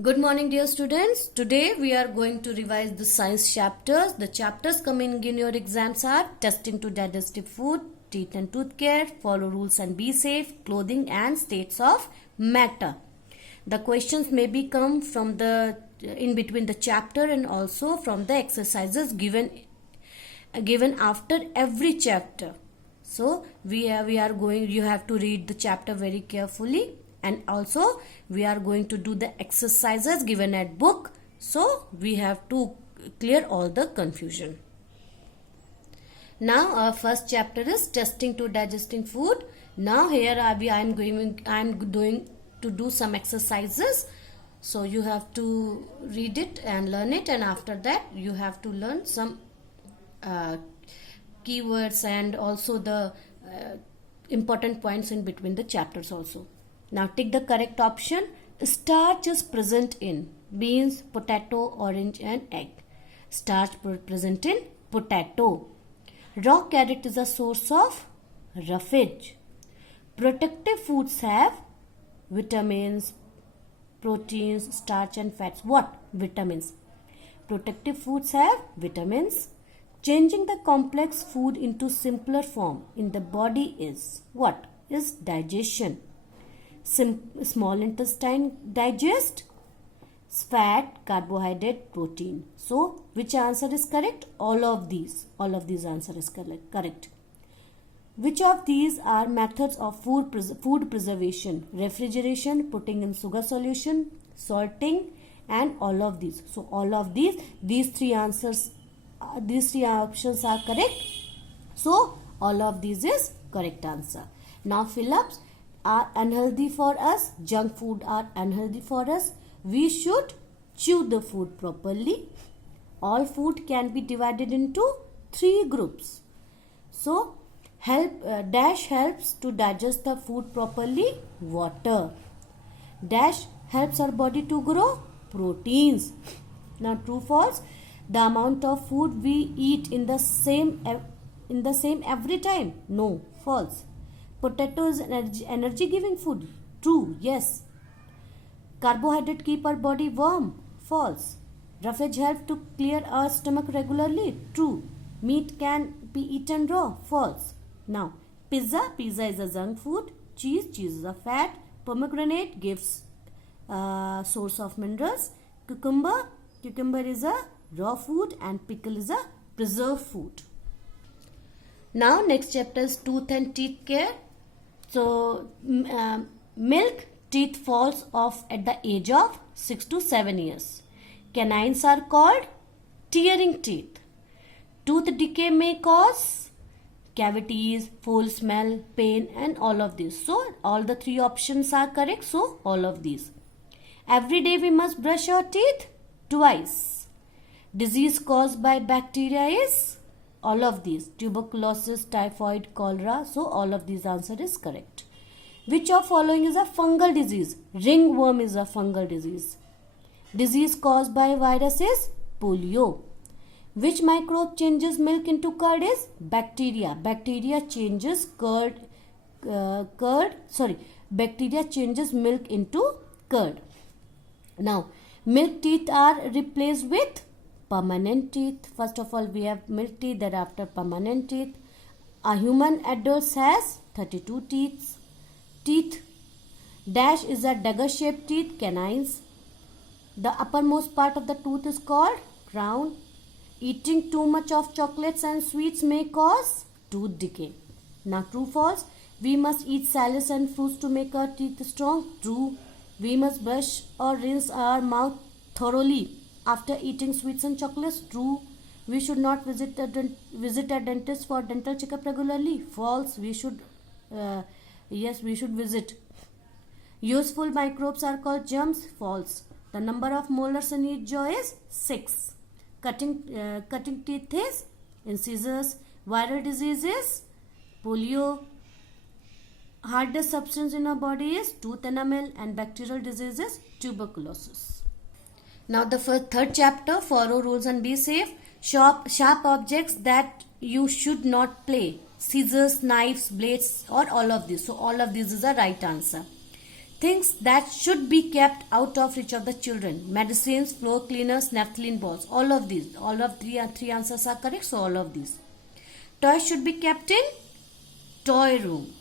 Good morning, dear students. Today we are going to revise the science chapters. The chapters coming in your exams are testing to digestive food, teeth and tooth care, follow rules and be safe, clothing and states of matter. The questions may be come from the in between the chapter and also from the exercises given after every chapter. So we are going. You have to read the chapter very carefully. And also we are going to do the exercises given at book, so we have to clear all the confusion. Now our first chapter is testing to digesting food. Now here I am going to do some exercises, so you have to read it and learn it, and after that you have to learn some keywords and also the important points in between the chapters also. Now tick the correct option. Starch is present in beans, potato, orange and egg. Starch present in potato. Raw carrot is a source of roughage. Protective foods have vitamins, proteins, starch and fats. What? Vitamins. Protective foods have vitamins. Changing the complex food into simpler form in the body is what? Is digestion. Small intestine digest fat, carbohydrate, protein. So which answer is correct? All of these answer is correct. Which of these are methods of food preservation? Refrigeration, putting in sugar solution, salting, and all of these. So all of these three options are correct. So all of these is correct answer. Now fill-ups are unhealthy for us. Junk food are unhealthy for us. We should chew the food properly. All food can be divided into 3 groups. So dash helps to digest the food properly. Water. Dash helps our body to grow. Proteins. Now true false. The amount of food we eat in the same every time. No. False. Potato is energy giving food. True. Yes. Carbohydrate keep our body warm. False. Roughage helps to clear our stomach regularly. True. Meat can be eaten raw. False. Now pizza is a junk food. Cheese is a fat. Pomegranate gives source of minerals. Cucumber is a raw food, and pickle is a preserved food. Now next chapter is tooth and teeth care. So milk teeth falls off at the age of 6 to 7 years. Canines are called tearing teeth. Tooth decay may cause cavities, foul smell, pain, and all of these. So all the 3 options are correct. So all of these. Every day we must brush our teeth twice. Disease caused by bacteria is all of these. Tuberculosis, typhoid, cholera. So all of these answer is correct. Which of following is a fungal disease? Ringworm is a fungal disease. Disease caused by virus is polio. Which microbe changes milk into curd is bacteria. Bacteria changes bacteria changes milk into curd. Now milk teeth are replaced with permanent teeth. First of all, we have milk teeth, thereafter permanent teeth. A human adult has 32 teeth. Dash is a dagger-shaped teeth, canines. The uppermost part of the tooth is called crown. Eating too much of chocolates and sweets may cause tooth decay. Now, true false. We must eat salads and fruits to make our teeth strong. True. We must brush or rinse our mouth thoroughly after eating sweets and chocolates. True. We should not visit a dentist for dental checkup regularly. False. We should visit. Useful microbes are called germs. False. The number of molars in each jaw is 6. Cutting teeth is incisors. Viral disease is polio. Hardest substance in our body is tooth enamel, and bacterial disease is tuberculosis. Now the third chapter, follow rules and be safe. Sharp objects that you should not play. Scissors, knives, blades, or all of these. So all of these is the right answer. Things that should be kept out of reach of the children: medicines, floor cleaners, naphthalene balls. All of these, all of three answers are correct. So all of these. Toys should be kept in toy room.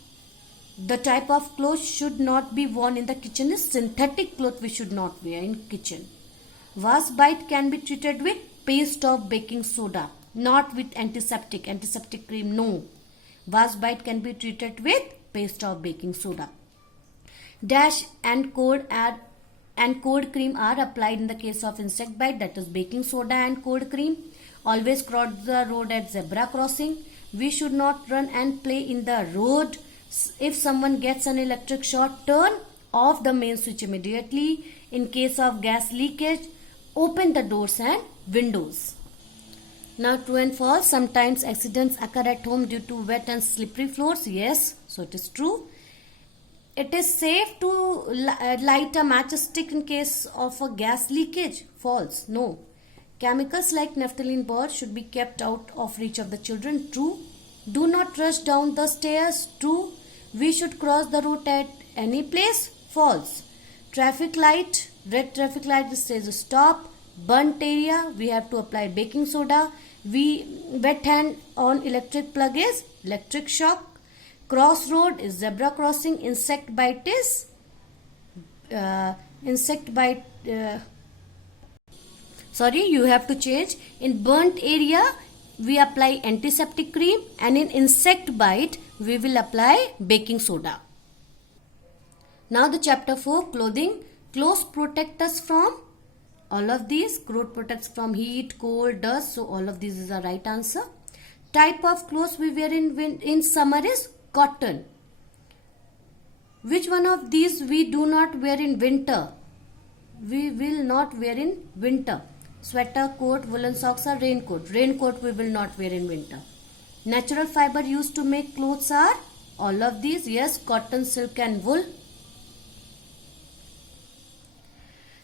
The type of clothes should not be worn in the kitchen is synthetic cloth. We should not wear in kitchen. Wasp bite can be treated with paste of baking soda, not with antiseptic cream. No, wasp bite can be treated with paste of baking soda. Dash and cold cream are applied in the case of insect bite, that is baking soda and cold cream. Always cross the road at zebra crossing. We should not run and play in the road. If someone gets an electric shock, turn off the main switch immediately. In case of gas leakage, open the doors and windows. Now true and false. Sometimes accidents occur at home due to wet and slippery floors. Yes, so it is true. It is safe to light a matchstick in case of a gas leakage. False. No. Chemicals like naphthalene balls should be kept out of reach of the children. True. Do not rush down the stairs. True. We should cross the road at any place. False. Traffic light, red traffic light says stop. Burnt area, we have to apply baking soda. Wet hand on electric plug is electric shock. Crossroad is zebra crossing. Insect bite is you have to change. In burnt area we apply antiseptic cream, and in insect bite we will apply baking soda. Now the chapter 4, clothing. Clothes protect us from all of these. Clothes protects from heat, cold, dust. So all of these is the right answer. Type of clothes we wear in summer is cotton. Which one of these we do not wear in winter? We will not wear in winter. Sweater, coat, woolen socks or raincoat. Raincoat we will not wear in winter. Natural fiber used to make clothes are all of these. Yes, cotton, silk and wool.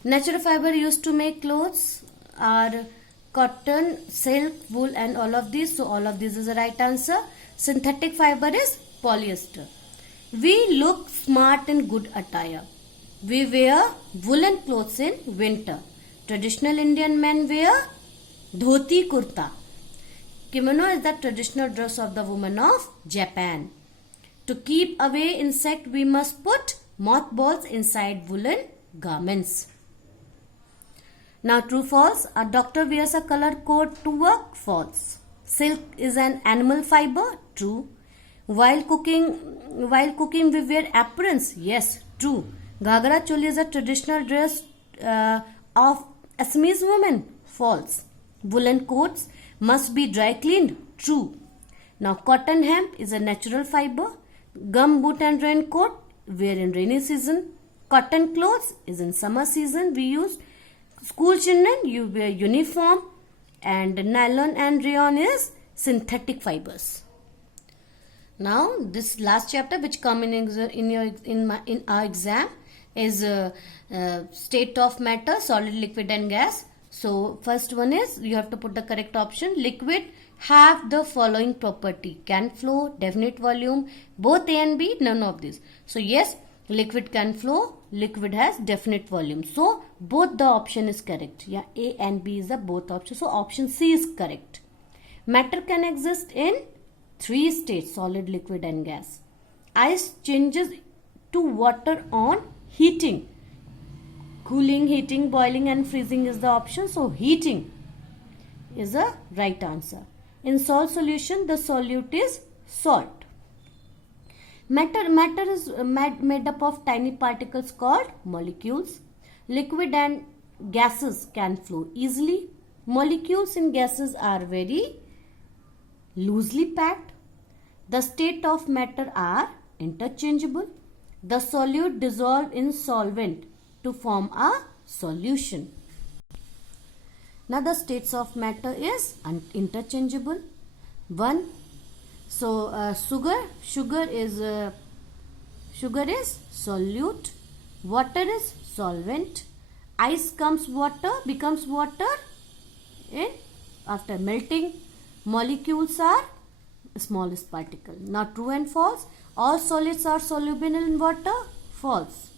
Natural fiber used to make clothes are cotton, silk, wool and all of these. So all of these is the right answer. Synthetic fiber is polyester. We look smart in good attire. We wear woolen clothes in winter. Traditional Indian men wear dhoti kurta. Kimono is the traditional dress of the women of Japan. To keep away insect, we must put mothballs inside woolen garments. Now true false. A doctor wears a colored coat to work. False. Silk is an animal fiber. True. While cooking we wear aprons. Yes, true. Ghagra choli is a traditional dress of Assamese women. False. Woolen coats must be dry cleaned. True. Now cotton hemp is a natural fiber. Gum boot and raincoat wear in rainy season. Cotton clothes is in summer season we use. School children you wear uniform, and nylon and rayon is synthetic fibers. Now this last chapter which come in our exam is state of matter, solid, liquid and gas. So first one is you have to put the correct option. Liquid have the following property: can flow, definite volume, both A and B, none of these. So yes, liquid can flow, liquid has definite volume. So both the option is correct. Yeah, A and B is the both option. So option C is correct. Matter can exist in 3 states: solid, liquid and gas. Ice changes to water on heating. Cooling, heating, boiling and freezing is the option. So heating is the right answer. In salt solution, the solute is salt. Matter is made up of tiny particles called molecules. Liquid and gases can flow easily. Molecules in gases are very loosely packed. The state of matter are interchangeable. The solute dissolve in solvent to form a solution. Now the states of matter is interchangeable. 1. So sugar is solute. Water is solvent. Ice becomes water after melting. Molecules are smallest particle. Now true and false. All solids are soluble in water. False.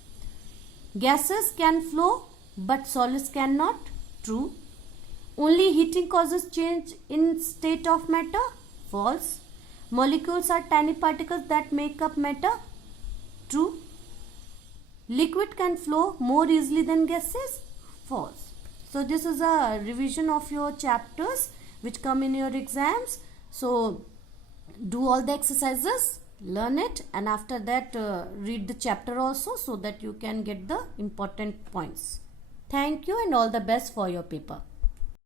Gases can flow but solids cannot. True. Only heating causes change in state of matter. False. Molecules are tiny particles that make up matter. True. Liquid can flow more easily than gases. False. So this is a revision of your chapters which come in your exams. So do all the exercises, learn it, and after that read the chapter also, so that you can get the important points. Thank you and all the best for your paper.